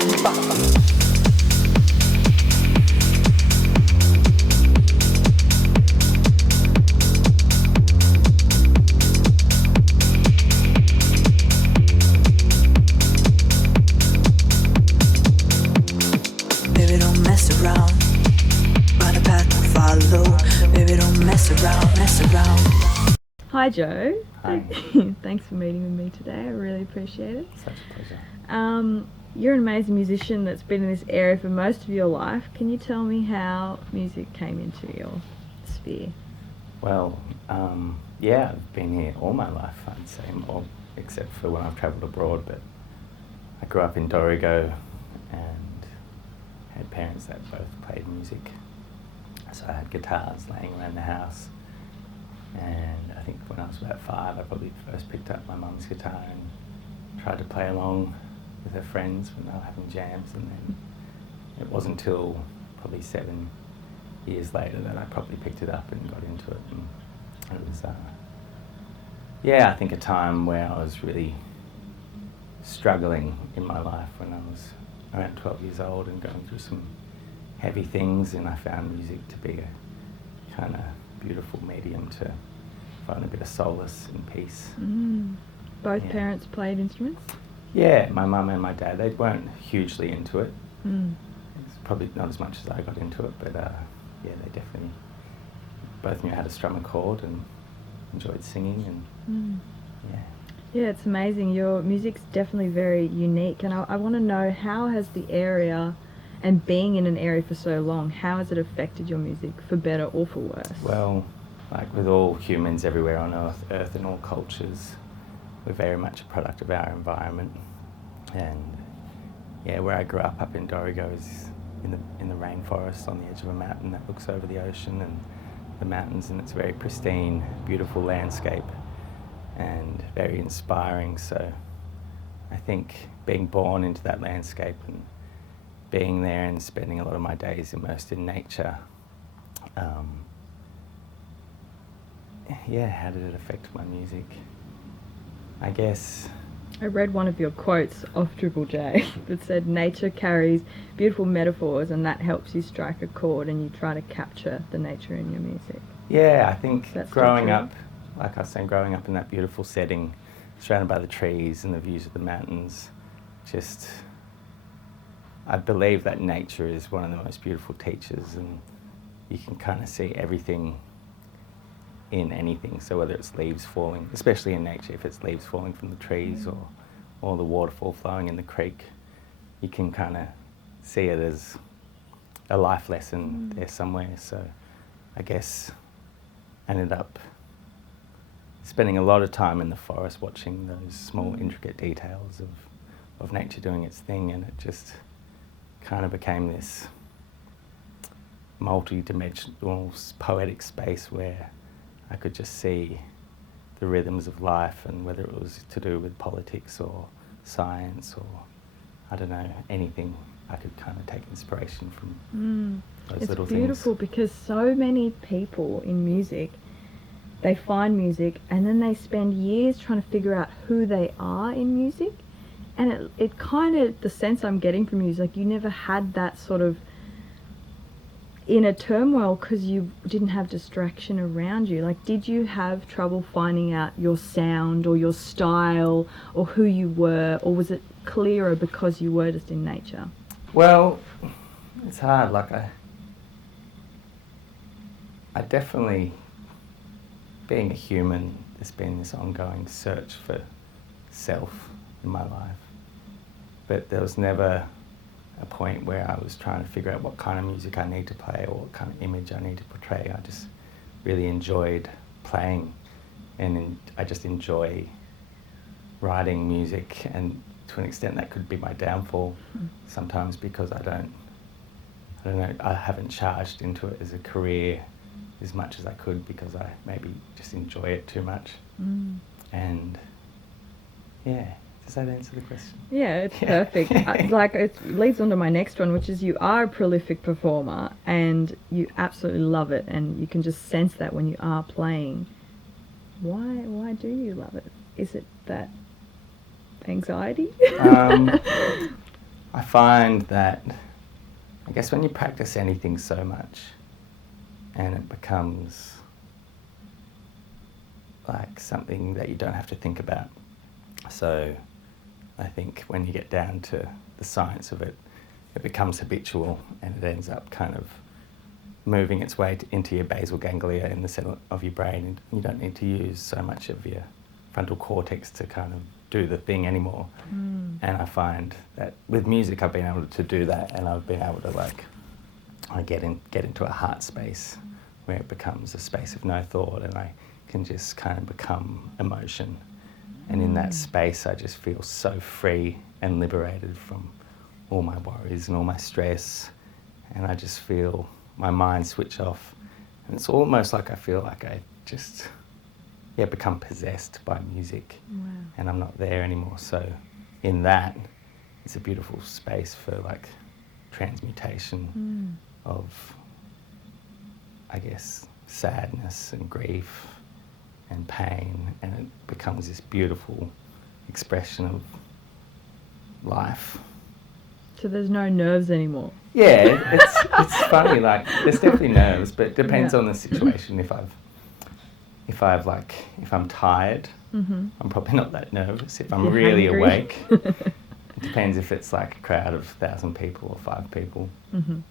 Baby, don't mess around. Find a path to follow. Baby, don't mess around, mess around. Hi Joe. Hi. Thanks for meeting with me today. I really appreciate it. Such a pleasure. You're an amazing musician that's been in this area for most of your life. Can you tell me how music came into your sphere? Well, yeah, I've been here all my life, I'd say, more, except for when I've travelled abroad, but I grew up in Dorigo and had parents that both played music. So I had guitars laying around the house, and I think when I was about 5 I probably first picked up my mum's guitar and tried to play along with her friends when they were having jams, and then it wasn't until probably 7 years later that I probably picked it up and got into it, and it was I think a time where I was really struggling in my life when I was around 12 years old and going through some heavy things, and I found music to be a kind of beautiful medium to find a bit of solace and peace. Both parents played instruments? Yeah, my mum and my dad, they weren't hugely into it. It's probably not as much as I got into it, but yeah, they definitely both knew how to strum a chord and enjoyed singing, and Yeah, it's amazing. Your music's definitely very unique, and I want to know, how has the area, and being in an area for so long, how has it affected your music, for better or for worse? well, like with all humans everywhere on Earth and all cultures, we're very much a product of our environment. And yeah, where I grew up in Dorigo is in the rainforest on the edge of a mountain that looks over the ocean and the mountains, and it's a very pristine, beautiful landscape and very inspiring. So I think being born into that landscape and being there and spending a lot of my days immersed in nature, how did it affect my music? I guess I read one of your quotes off Triple J that said, nature carries beautiful metaphors and that helps you strike a chord, and you try to capture the nature in your music. yeah, I think That's growing true. up, like I was saying, growing up in that beautiful setting, surrounded by the trees and the views of the mountains, just, I believe that nature is one of the most beautiful teachers, and you can kind of see everything in anything. So whether it's leaves falling, especially in nature, if it's leaves falling from the trees or the waterfall flowing in the creek, you can kind of see it as a life lesson there somewhere. So I guess I ended up spending a lot of time in the forest watching those small intricate details of nature doing its thing, and it just kind of became this multi-dimensional poetic space where I could just see the rhythms of life, and whether it was to do with politics or science or, I don't know, anything, I could kind of take inspiration from those little things. It's beautiful because so many people in music, they find music and then they spend years trying to figure out who they are in music, and it kind of, the sense I'm getting from you is like you never had that sort of inner turmoil because you didn't have distraction around you. Like, did you have trouble finding out your sound or your style or who you were, or was it clearer because you were just in nature? Well, it's hard. Like I definitely, being a human, there's been this ongoing search for self in my life, but there was never a point where I was trying to figure out what kind of music I need to play or what kind of image I need to portray. I just really enjoyed playing, and I just enjoy writing music, and to an extent that could be my downfall sometimes, because I don't know, I haven't charged into it as a career as much as I could, because I maybe just enjoy it too much. And yeah. Does that answer the question? Yeah, it's perfect. Like, it leads on to my next one, which is you are a prolific performer and you absolutely love it, and you can just sense that when you are playing. Why do you love it? Is it that anxiety? I find that, I guess when you practice anything so much and it becomes like something that you don't have to think about. So I think when you get down to the science of it, it becomes habitual and it ends up kind of moving its way into your basal ganglia in the center of your brain, and you don't need to use so much of your frontal cortex to kind of do the thing anymore. And I find that with music I've been able to do that, and I've been able to I get into a heart space where it becomes a space of no thought, and I can just kind of become emotion. And in that space I just feel so free and liberated from all my worries and all my stress, and I just feel my mind switch off, and it's almost like I feel like I just become possessed by music. Wow. And I'm not there anymore. So in that, it's a beautiful space for like transmutation of, I guess, sadness and grief and pain, and it becomes this beautiful expression of life. So there's no nerves anymore. Yeah, it's funny. Like there's definitely nerves, but it depends on the situation. If I'm tired, I'm probably not that nervous. If I'm really hungry. awake, it depends if it's like a crowd of 1,000 people or 5 people. And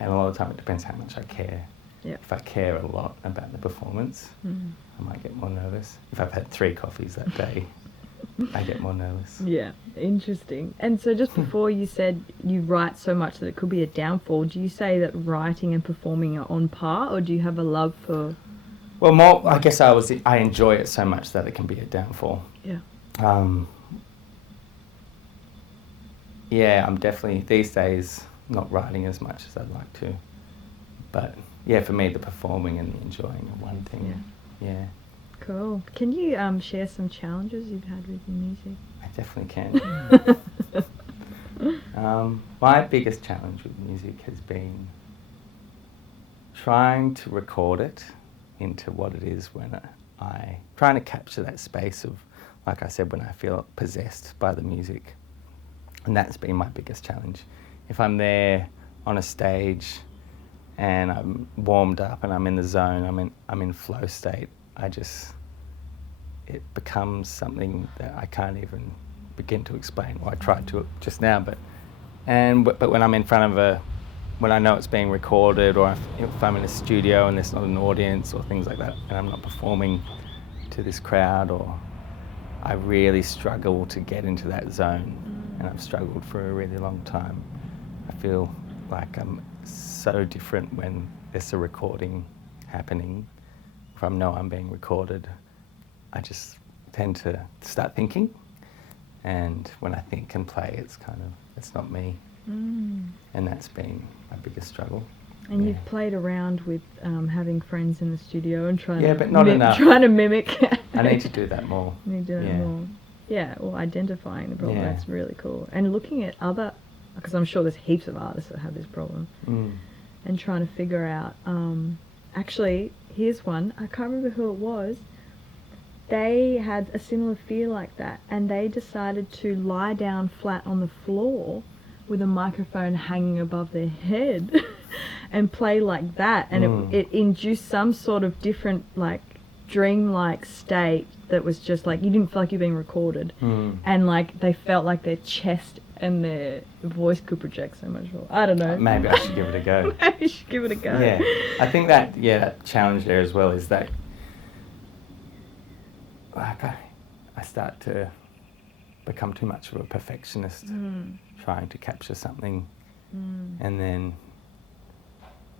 a lot of the time it depends how much I care. Yeah. If I care a lot about the performance, I might get more nervous. If I've had 3 coffees that day, I get more nervous. Yeah, interesting. And so just before you said you write so much that it could be a downfall, do you say that writing and performing are on par, or do you have a love for... Well, more, I guess I enjoy it so much that it can be a downfall. Yeah. Yeah, I'm definitely, these days, not writing as much as I'd like to. But yeah, for me, the performing and the enjoying are one thing. Yeah. Cool. Can you share some challenges you've had with your music? I definitely can. My biggest challenge with music has been trying to record it into what it is when trying to capture that space of, like I said, when I feel possessed by the music. And that's been my biggest challenge. If I'm there on a stage and I'm warmed up and I'm in the zone, I'm in flow state, it becomes something that I can't even begin to explain. Well, I tried to just now, but when I'm in front of when I know it's being recorded, or if I'm in a studio and there's not an audience or things like that, and I'm not performing to this crowd, or I really struggle to get into that zone, and I've struggled for a really long time. I feel like I'm so different when there's a recording happening. If I know I'm being recorded, I just tend to start thinking, and when I think and play, it's not me. And that's been my biggest struggle. And you've played around with having friends in the studio and trying but not enough. Trying to mimic. I need to do that more. You need to do that more. Yeah, well, identifying the problem, that's really cool. And looking at other, because I'm sure there's heaps of artists that have this problem, and trying to figure out, actually, here's one, I can't remember who it was. They had a similar fear like that, and they decided to lie down flat on the floor with a microphone hanging above their head and play like that, and it induced some sort of different, like, dreamlike state that was just like, you didn't feel like you were being recorded, and like they felt like their chest and their voice could project so much more. I don't know. Maybe I should give it a go. Maybe you should give it a go. Yeah, I think that challenge there as well is that, like, I start to become too much of a perfectionist, trying to capture something, and then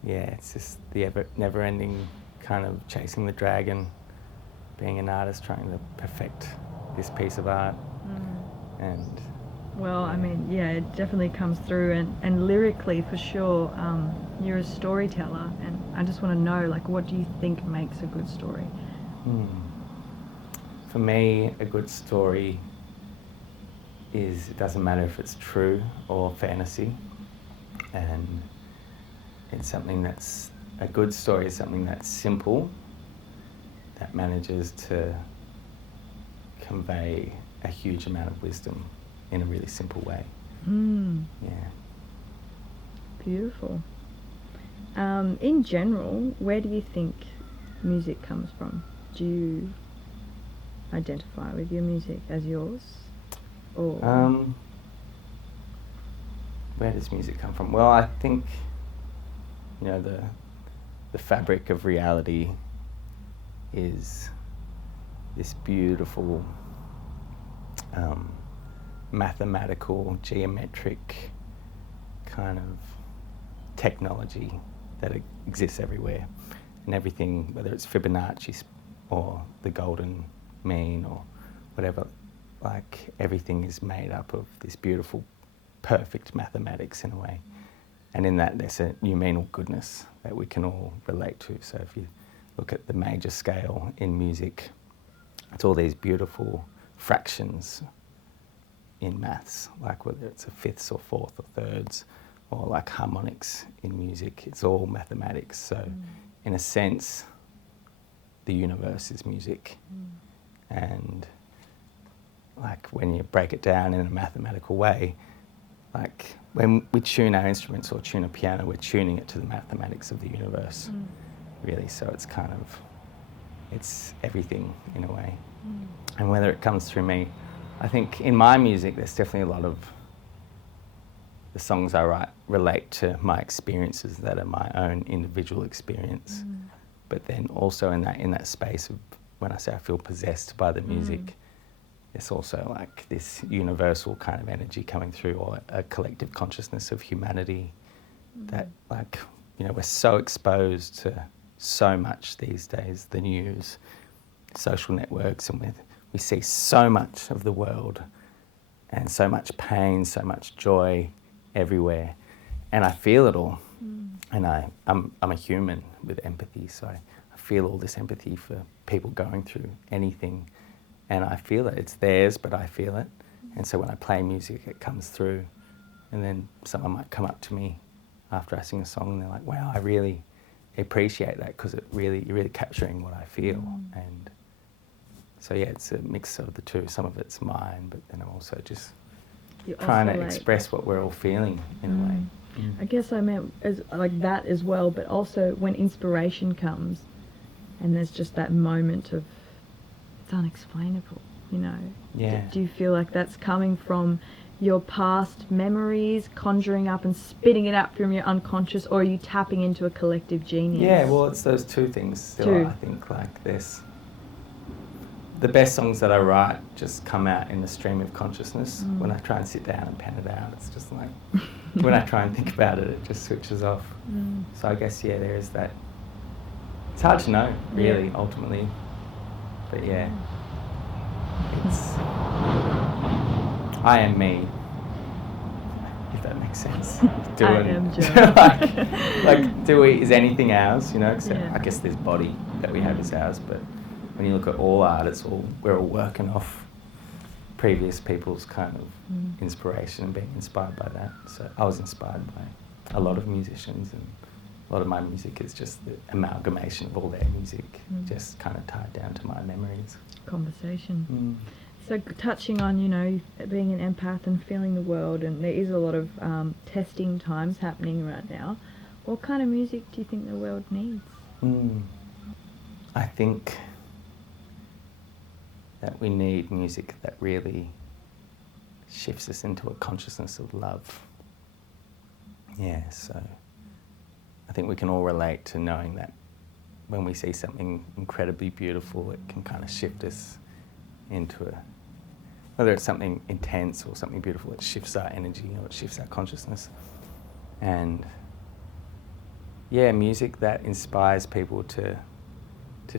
it's just the never-ending kind of chasing the dragon, being an artist, trying to perfect this piece of art. And well, I mean, it definitely comes through, and lyrically, for sure, you're a storyteller, and I just want to know, like, what do you think makes a good story? For me, a good story it doesn't matter if it's true or fantasy, and it's something that's, a good story is something that's simple, that manages to convey a huge amount of wisdom in a really simple way. Yeah. Beautiful. In general, where do you think music comes from? Do you identify with your music as yours? Or Where does music come from? Well, I think, the fabric of reality is this beautiful mathematical, geometric kind of technology that exists everywhere. And everything, whether it's Fibonacci or the golden mean or whatever, like everything is made up of this beautiful, perfect mathematics in a way. And in that there's a numinal goodness that we can all relate to. So if you look at the major scale in music, it's all these beautiful fractions in maths, like whether it's a fifths or fourth or thirds, or like harmonics in music, it's all mathematics. So in a sense, the universe is music. And like when you break it down in a mathematical way, like when we tune our instruments or tune a piano, we're tuning it to the mathematics of the universe, really. So it's kind of, it's everything in a way. And whether it comes through me, I think in my music there's definitely a lot of the songs I write relate to my experiences that are my own individual experience. But then also in that space of when I say I feel possessed by the music, it's also like this universal kind of energy coming through, or a collective consciousness of humanity that, like, we're so exposed to so much these days, the news, social networks, and we see so much of the world and so much pain, so much joy everywhere. And I feel it all. And I'm a human with empathy, so I feel all this empathy for people going through anything. And I feel it. It's theirs, but I feel it. And so when I play music, it comes through. And then someone might come up to me after I sing a song and they're like, wow, I really appreciate that because you're really capturing what I feel. And so, yeah, it's a mix of the two. Some of it's mine, but then I'm also just trying to express what we're all feeling in a way. I guess I meant as like that as well, but also when inspiration comes and there's just that moment of it's unexplainable, Yeah. Do you feel like that's coming from your past memories, conjuring up and spitting it out from your unconscious, or are you tapping into a collective genius? Yeah, well, it's those two things still. I think like this. The best songs that I write just come out in the stream of consciousness. When I try and sit down and pen it out, it's just like, when I try and think about it, it just switches off. So I guess, yeah, there is that. It's hard to know, really, ultimately. But yeah, it's, I am me, if that makes sense. I am Joe. like Dewey is anything ours, except I guess this body that we have is ours, but when you look at all art, we're all working off previous people's kind of inspiration and being inspired by that. So I was inspired by a lot of musicians, and a lot of my music is just the amalgamation of all their music, just kind of tied down to my memories. Conversation. So touching on, being an empath and feeling the world, and there is a lot of testing times happening right now. What kind of music do you think the world needs? I think that we need music that really shifts us into a consciousness of love. Yeah, so I think we can all relate to knowing that when we see something incredibly beautiful, it can kind of shift us into whether it's something intense or something beautiful, it shifts our energy or it shifts our consciousness. And yeah, music that inspires people to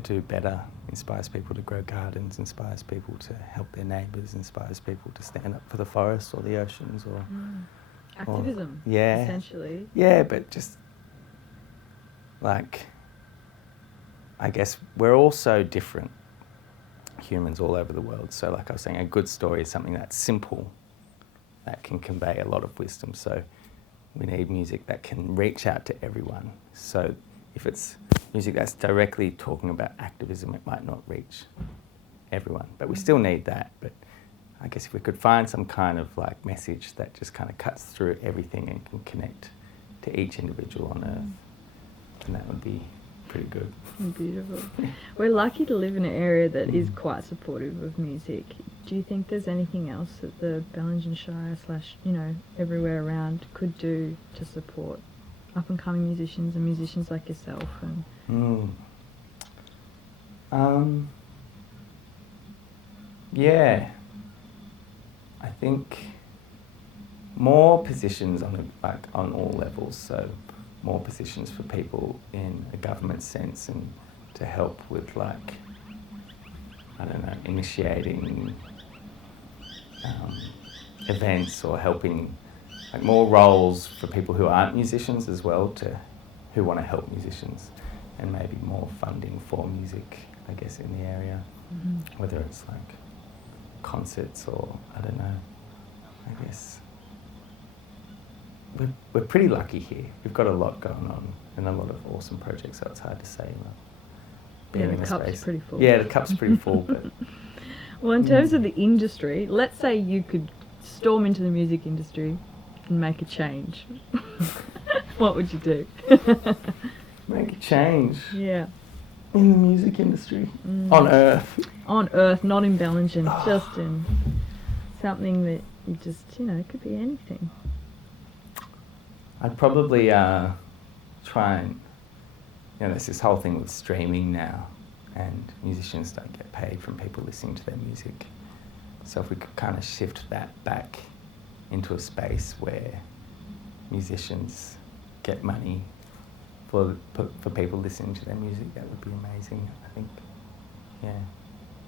do better, inspires people to grow gardens, inspires people to help their neighbours, inspires people to stand up for the forests or the oceans or... Activism, essentially. Yeah, but just like, I guess we're all so different, humans all over the world. So like I was saying, a good story is something that's simple, that can convey a lot of wisdom. So we need music that can reach out to everyone. So if it's music that's directly talking about activism, it might not reach everyone, but we still need that. But I guess if we could find some kind of like message that just kind of cuts through everything and can connect to each individual on Earth, then that would be pretty good. Beautiful. We're lucky to live in an area that is quite supportive of music. Do you think there's anything else that the Bellingen Shire / everywhere around could do to support up and coming musicians and musicians like yourself? Yeah, I think more positions on all levels. So more positions for people in a government sense, and to help with initiating events, or helping more roles for people who aren't musicians as well, who want to help musicians, and maybe more funding for music, I guess, in the area, whether it's concerts or I don't know. I guess we're pretty lucky here. We've got a lot going on and a lot of awesome projects, so it's hard to say. Yeah, the cup's pretty full. Yeah, the cup's pretty full. But well, in terms of the industry, let's say you could storm into the music industry and make a change. What would you do? Make a change? Yeah. In the music industry? On Earth? On Earth, not in Bellingen, just in something that you just, it could be anything. I'd probably try and, there's this whole thing with streaming now, and musicians don't get paid from people listening to their music. So if we could kind of shift that back into a space where musicians get money for people listening to their music, that would be amazing, I think. Yeah.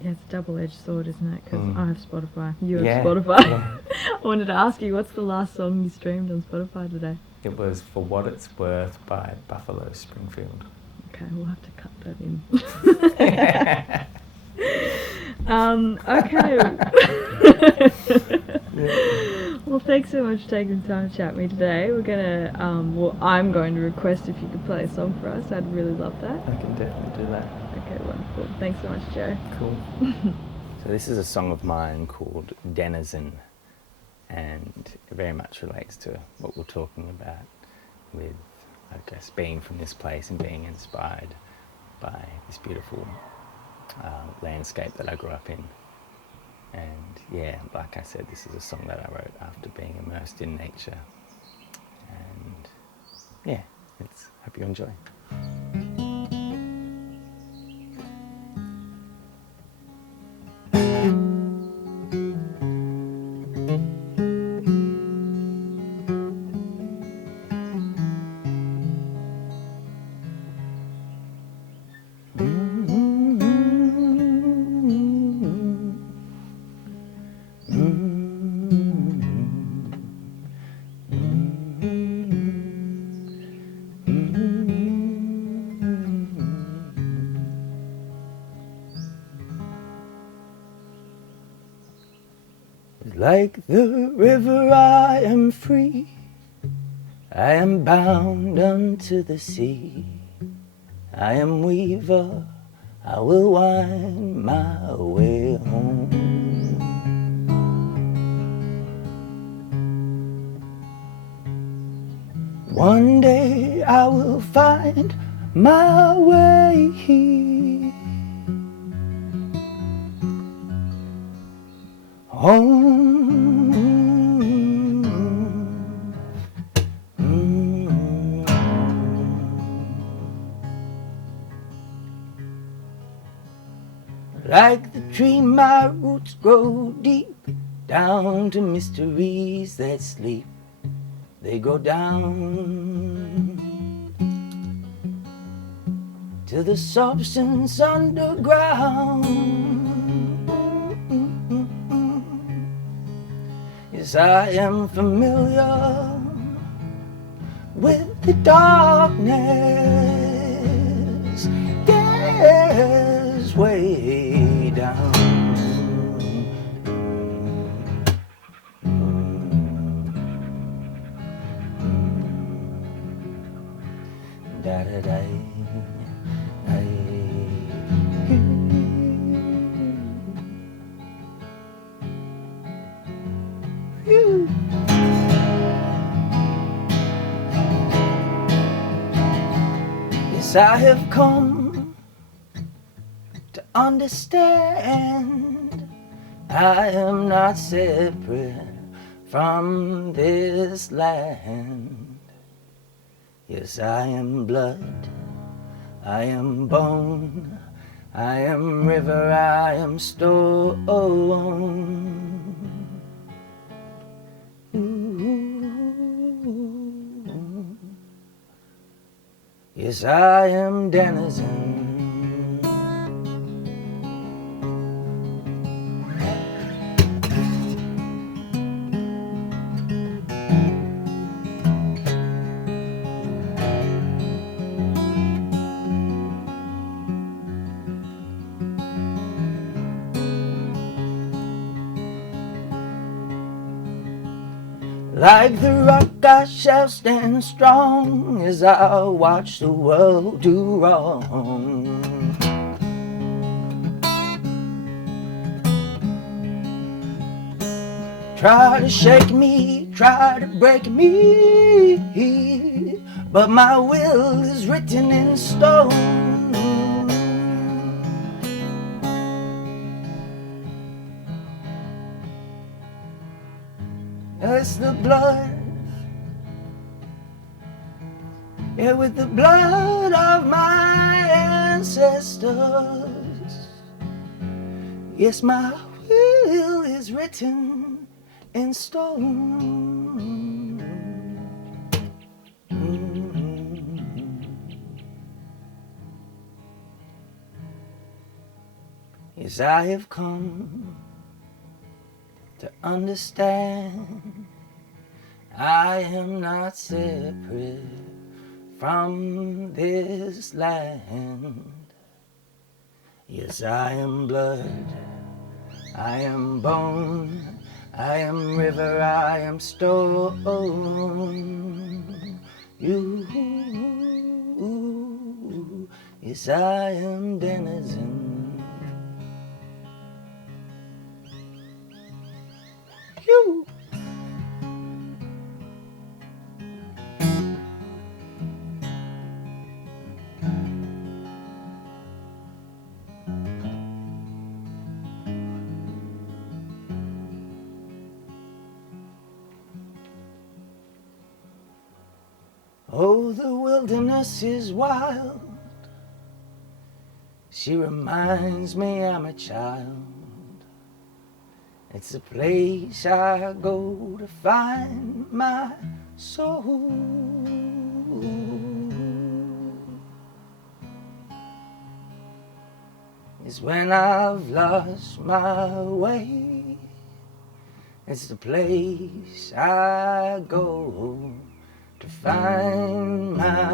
Yeah, it's a double-edged sword, isn't it? Because I have Spotify, you have Yeah. Spotify. Yeah. I wanted to ask you, what's the last song you streamed on Spotify today? It was For What It's Worth by Buffalo Springfield. Okay, we'll have to cut that in. Okay. Yeah. Well, thanks so much for taking the time to chat with me today. We're gonna, I'm going to request if you could play a song for us. I'd really love that. I can definitely do that. Okay, wonderful. Thanks so much, Joe. Cool. So this is a song of mine called Denizen, and it very much relates to what we're talking about with, I guess, being from this place and being inspired by this beautiful landscape that I grew up in. And yeah, like I said, this is a song that I wrote after being immersed in nature. And yeah, hope you enjoy. Like the river I am free, I am bound unto the sea. I am weaver, I will wind my way home. One day I will find my way home. Like the tree, my roots grow deep down to mysteries that sleep. They go down to the substance underground. Yes, I am familiar with the darkness. Yes, way down. Da da da. Yes, I have come to understand I am not separate from this land. Yes, I am blood, I am bone, I am river, I am stone. Ooh. Yes, I am Denizen. Like the rock I shall stand strong as I watch the world do wrong. Try to shake me, try to break me, but my will is written in stone. It's the blood, yeah, with the blood of my ancestors. Yes, my will is written in stone. Yes, I have come to understand I am not separate from this land. Yes, I am blood, I am bone, I am river, I am stone. You, yes, I am Denizen. You. Oh, the wilderness is wild. She reminds me I'm a child. It's a place I go to find my soul. It's when I've lost my way. It's the place I go to find my